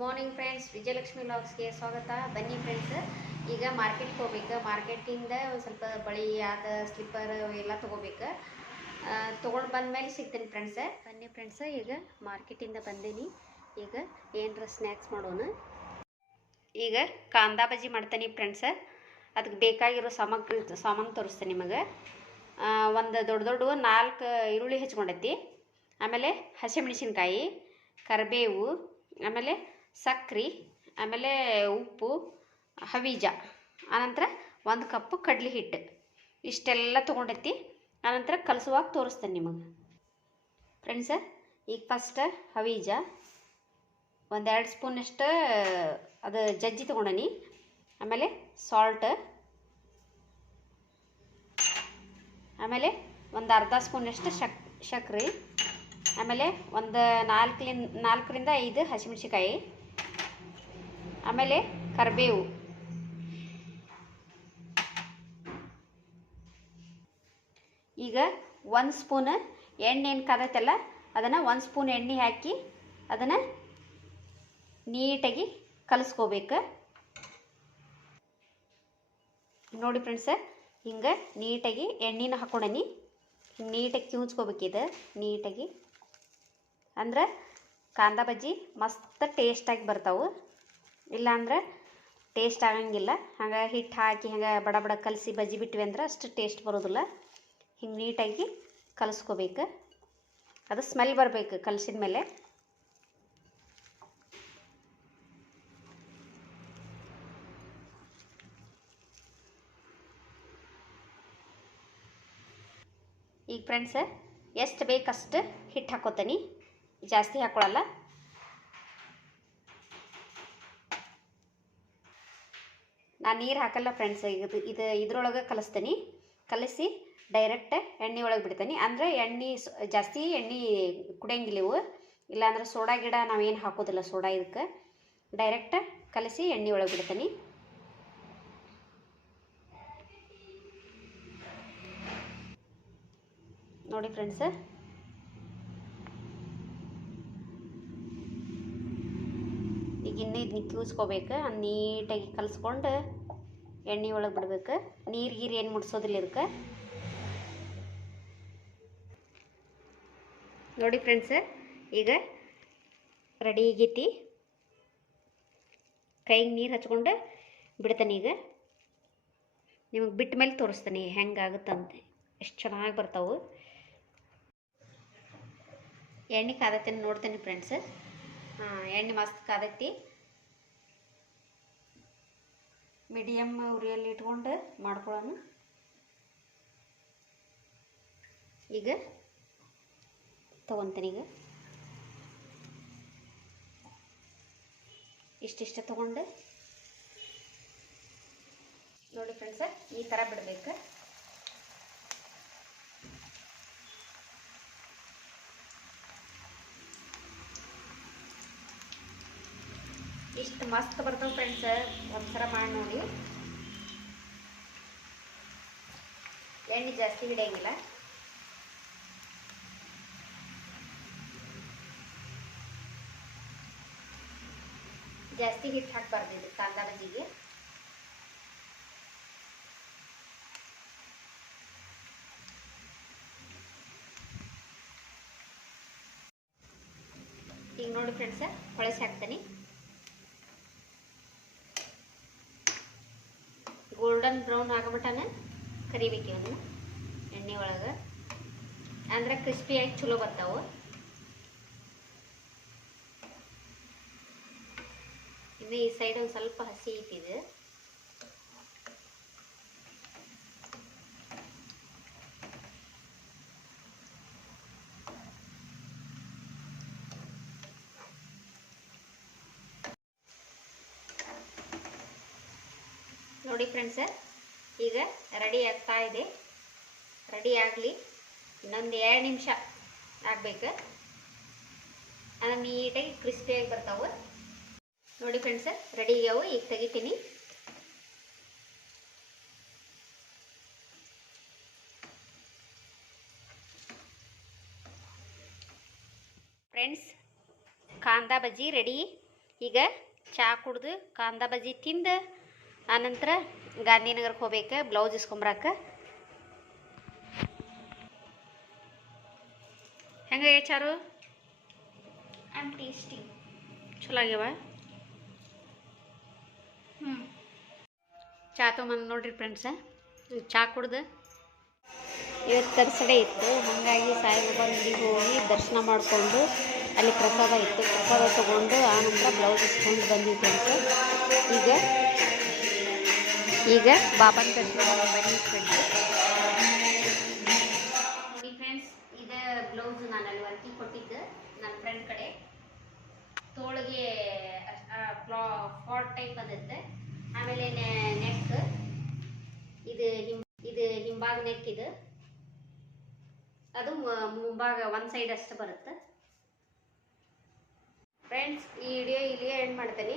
Morning friends Vijayalakshmi ಲಾಗ್ಸ್ಗೆ ಸ್ವಾಗತ. ಬನ್ನಿ friends ಈಗ ಮಾರ್ಕೆಟ್ಗೆ ಹೋಗ್ಬೇಕು. ಮಾರ್ಕೆಟಿಂದ ಒಂದು ಸ್ವಲ್ಪ ಬಳಿ ಆದ ಸ್ಲಿಪ್ಪರ್ ಎಲ್ಲ ತೊಗೋಬೇಕು. ತೊಗೊಂಡು ಬಂದಮೇಲೆ ಸಿಗ್ತೀನಿ ಫ್ರೆಂಡ್ಸ್ ಬನ್ನಿ ಫ್ರೆಂಡ್ಸ್ ಈಗ ಮಾರ್ಕೆಟಿಂದ ಬಂದೀನಿ. ಈಗ ಏನರ ಸ್ನ್ಯಾಕ್ಸ್ ಮಾಡೋಣ. ಈಗ ಕಾಂದಾ ಬಜ್ಜಿ ಮಾಡ್ತೀನಿ ಫ್ರೆಂಡ್ಸ್ ಅದಕ್ಕೆ ಬೇಕಾಗಿರೋ ಸಾಮಗ್ರಿ ಸಾಮಾನು ತೋರಿಸ್ತೀನಿ ನಿಮಗೆ. ಒಂದು ದೊಡ್ಡ ದೊಡ್ಡ ನಾಲ್ಕು ಈರುಳ್ಳಿ ಹೆಚ್ಕೊಂಡೈತಿ ಆಮೇಲೆ ಹಸಿಮೆಣಸಿನ್ಕಾಯಿ, ಕರಿಬೇವು, ಆಮೇಲೆ ಸಕ್ರೆ, ಆಮೇಲೆ ಉಪ್ಪು, ಹವೀಜ, ಆನಂತರ ಒಂದು ಕಪ್ಪು ಕಡ್ಲೆ ಹಿಟ್ಟು ಇಷ್ಟೆಲ್ಲ ತೊಗೊಂಡೈತಿ. ಆನಂತರ ಕಲಸುವಾಗ ತೋರಿಸ್ತೇನೆ ನಿಮಗೆ. ಫ್ರೆಂಡ್ಸ ಈಗ ಫಸ್ಟ್ ಹವೀಜ, ಒಂದೆರಡು ಸ್ಪೂನಷ್ಟು ಅದು ಜಜ್ಜಿ ತೊಗೊಂಡನಿ. ಆಮೇಲೆ ಸಾಲ್ಟ್ ಆಮೇಲೆ ಒಂದು ಅರ್ಧ ಸ್ಪೂನಷ್ಟು ಶಕ್ ಸಕ್ರೆ ಆಮೇಲೆ ಒಂದು ನಾಲ್ಕಲಿಂದ, ನಾಲ್ಕರಿಂದ ಐದು ಹಸಿಮೆಣ್ಸಿಕಾಯಿ ಆಮೇಲೆ ಕರಿಬೇವು. ಈಗ ಒಂದು ಸ್ಪೂನ್ ಎಣ್ಣೆ ಏನು ಕಾದೈತಲ್ಲ, ಅದನ್ನು ಒಂದು ಸ್ಪೂನ್ ಎಣ್ಣೆ ಹಾಕಿ ಅದನ್ನು ನೀಟಾಗಿ ಕಲಿಸ್ಕೋಬೇಕು. ನೋಡಿ ಫ್ರೆಂಡ್ಸ, ಹಿಂಗೆ ನೀಟಾಗಿ ಎಣ್ಣೆನ ಹಾಕ್ಕೊಂಡನಿ ಹಿಂಗೆ ನೀಟಾಗಿ ಕಿವುಚ್ಕೋಬೇಕಿದು ನೀಟಾಗಿ. ಅಂದ್ರೆ ಕಾಂದ ಬಜ್ಜಿ ಮಸ್ತ್ ಟೇಸ್ಟಾಗಿ ಬರ್ತಾವೆ. ಇಲ್ಲಾಂದ್ರೆ ಟೇಸ್ಟ್ ಆಗಂಗಿಲ್ಲ. ಹಂಗೆ ಹಿಟ್ಟು ಹಾಕಿ ಹಂಗೆ ಬಡ ಬಡ ಕಲಸಿ ಬಜ್ಜಿ ಬಿಟ್ವಿ ಅಂದ್ರೆ ಅಷ್ಟು ಟೇಸ್ಟ್ ಬರೋದಿಲ್ಲ. ಹಿಂಗೆ ನೀಟಾಗಿ ಕಲಿಸ್ಕೋಬೇಕು. ಅದು ಸ್ಮೆಲ್ ಬರಬೇಕು ಕಲಸಿದ ಮೇಲೆ. ಈಗ ಫ್ರೆಂಡ್ಸ್ ಎಷ್ಟು ಬೇಕಷ್ಟು ಹಿಟ್ಟು ಹಾಕೋತೀನಿ. ಜಾಸ್ತಿ ಹಾಕ್ಕೊಳ್ಳಲ್ಲ ನಾನು ನೀರು ಹಾಕಲ್ಲ ಫ್ರೆಂಡ್ಸ್ ಇದು ಇದು ಇದ್ರೊಳಗೆ ಕಲಿಸ್ತೀನಿ. ಕಲಿಸಿ ಡೈರೆಕ್ಟ್ ಎಣ್ಣೆ ಒಳಗೆ ಬಿಡ್ತೀನಿ. ಅಂದರೆ ಎಣ್ಣೆ ಜಾಸ್ತಿ ಎಣ್ಣೆ ಕುಡಿಯಂಗಿಲ್ಲ ಇವು. ಇಲ್ಲಾಂದ್ರೆ ಸೋಡಾ ಗಿಡ ನಾವೇನು ಹಾಕೋದಿಲ್ಲ ಸೋಡಾ ಇದಕ್ಕೆ. ಡೈರೆಕ್ಟ್ ಕಲಿಸಿ ಎಣ್ಣೆ ಒಳಗೆ ಬಿಡ್ತೀನಿ. ನೋಡಿ ಫ್ರೆಂಡ್ಸ್ ಈಗ ಇನ್ನೂ ಇದನ್ನ ಕ್ಯೂಸ್ಕೋಬೇಕು ನೀಟಾಗಿ ಕಲಿಸ್ಕೊಂಡು ಎಣ್ಣೆ ಒಳಗೆ ಬಿಡ್ಬೇಕು. ನೀರು ಗೀರು ಏನು ಮುಡ್ಸೋದಿಲ್ಲ ಇದಕ್ಕೆ. ನೋಡಿ ಫ್ರೆಂಡ್ಸ್ ಈಗ ರೆಡಿ ಆಗೈತಿ. ಕೈಗೆ ನೀರು ಹಚ್ಕೊಂಡು ಬಿಡ್ತಾನೆ ಈಗ. ನಿಮಗೆ ಬಿಟ್ಟ ಮೇಲೆ ತೋರಿಸ್ತಾನೆ ಹೆಂಗಾಗುತ್ತಂತೆ ಎಷ್ಟು ಚೆನ್ನಾಗಿ ಬರ್ತಾವೆ. ಎಣ್ಣೆ ಕಾದೈತೆ ನೋಡ್ತೇನೆ ಫ್ರೆಂಡ್ಸ್ ಹಾಂ, ಎಣ್ಣೆ ಮಸ್ತ್ ಕಾದೈತಿ. ಮೀಡಿಯಮ್ ಉರಿಯಲ್ಲಿ ಇಟ್ಕೊಂಡು ಮಾಡ್ಕೊಳ್ಳೋಣ. ಈಗ ತೊಗೊತೀನಿ ಈಗ. ಇಷ್ಟಿಷ್ಟ ತೊಗೊಂಡು. ನೋಡಿ ಫ್ರೆಂಡ್ಸ ಈ ಥರ ಬಿಡಬೇಕು. ಇಷ್ಟು ಮಸ್ತ್ ಬರ್ತಾವೆ ಫ್ರೆಂಡ್ಸ್ ಒಂದ್ಸಲ ಮಾಡಿ ನೋಡಿ. ಎಣ್ಣೆ ಜಾಸ್ತಿ ಹಿಡಿಯಂಗಿಲ್ಲ. ಜಾಸ್ತಿ ಹಿಟ್ಟು ಹಾಕ್ಬಾರ್ದು ಇದು ಕಾಂದ ಬಜ್ಜಿಗೆ ಈಗ ನೋಡಿ ಫ್ರೆಂಡ್ಸ್ ಹೊಳಸಿ ಹಾಕ್ತೀನಿ. ಬ್ರೌನ್ ಆಗಬಿಟ್ಟನ ಕರಿಬೇಕು ಇವನ್ನ ಎಣ್ಣೆ ಒಳಗೆ. ಅಂದ್ರೆ ಕ್ರಿಸ್ಪಿಯಾಗಿ ಚಲೋ ಬರ್ತಾವೆ. ಇನ್ನು ಈ ಸೈಡ್ ಒಂದು ಸ್ವಲ್ಪ ಹಸಿ ಐತಿದೆ ನೋಡಿ ಫ್ರೆಂಡ್ಸ್ ಈಗ ರೆಡಿ ಆಗ್ತಾ ಇದೆ. ರೆಡಿ ಆಗಲಿ. ಇನ್ನೊಂದು ಎರಡು ನಿಮಿಷ ಆಗಬೇಕು. ಅದು ನೀಟಾಗಿ ಕ್ರಿಸ್ಪಿಯಾಗಿ ಬರ್ತಾವೆ. ನೋಡಿ ಫ್ರೆಂಡ್ಸ್ ರೆಡಿ ಆಗ್ಯಾವು. ಈಗ ತೆಗಿತೀನಿ. ಫ್ರೆಂಡ್ಸ್ ಕಾಂದಾ ಬಜ್ಜಿ ರೆಡಿ ಈಗ ಚಾ ಕುಡ್ದು ಕಾಂದ ಬಜ್ಜಿ ತಿಂದು ಆನಂತರ ಗಾಂಧಿನಗರಕ್ಕೆ ಹೋಗ್ಬೇಕು ಬ್ಲೌಸ್ ಇಸ್ಕೊಂಬರಕ್ಕ ಹೆಂಗೆ ಚಾರು? ಟೇಸ್ಟಿ ಚಲೋ ಆಗ್ಯಾವ? ಹ್ಞೂ ಚಾ ತೊಗೊಂಬಂದು ನೋಡ್ರಿ ಫ್ರೆಂಡ್ಸ ಚಾ ಕುಡ್ದು. ಇವತ್ತು ತರ್ಸಡೆ ಇತ್ತು ಹಾಗಾಗಿ ಸಾಯಿಬಾಬಾ ಗುಡಿಗೆ ಹೋಗಿ ದರ್ಶನ ಮಾಡಿಕೊಂಡು ಅಲ್ಲಿ ಪ್ರಸಾದ ಇತ್ತು. ಪ್ರಸಾದ ತೊಗೊಂಡು ಆನಂತರ ಬ್ಲೌಸ್ ಇಸ್ಕೊಂಡು ಬಂದಿದ್ದಂತೆ ಈಗ ಈಗ ಬಾಬನ್ ಕಟ್ಟಿ ಬನ್ನಿ ಫ್ರೆಂಡ್ಸ್ ಇದು ಬ್ಲೌಸ್ ನಾನು ಅಲ್ಲಿ ವರ್ಕಿ ಕೊಟ್ಟಿದ್ದು ನನ್ನ ಫ್ರೆಂಡ್ ಕಡೆ. ತೋಳಿಗೆ ಫಾಟ್ ಟೈಪ್ ಅದತ್ತೆ. ಆಮೇಲೆ ನೆಕ್ ಇದು ಇದು ಹಿಂಭಾಗ ನೆಕ್ ಇದು. ಅದು ಮುಂಭಾಗ ಒಂದು ಸೈಡ್ ಅಷ್ಟು ಬರುತ್ತೆ. ಫ್ರೆಂಡ್ಸ್ ಈ ವಿಡಿಯೋ ಇಲ್ಲಿಯೇ ಎಂಡ್ ಮಾಡ್ತೀನಿ.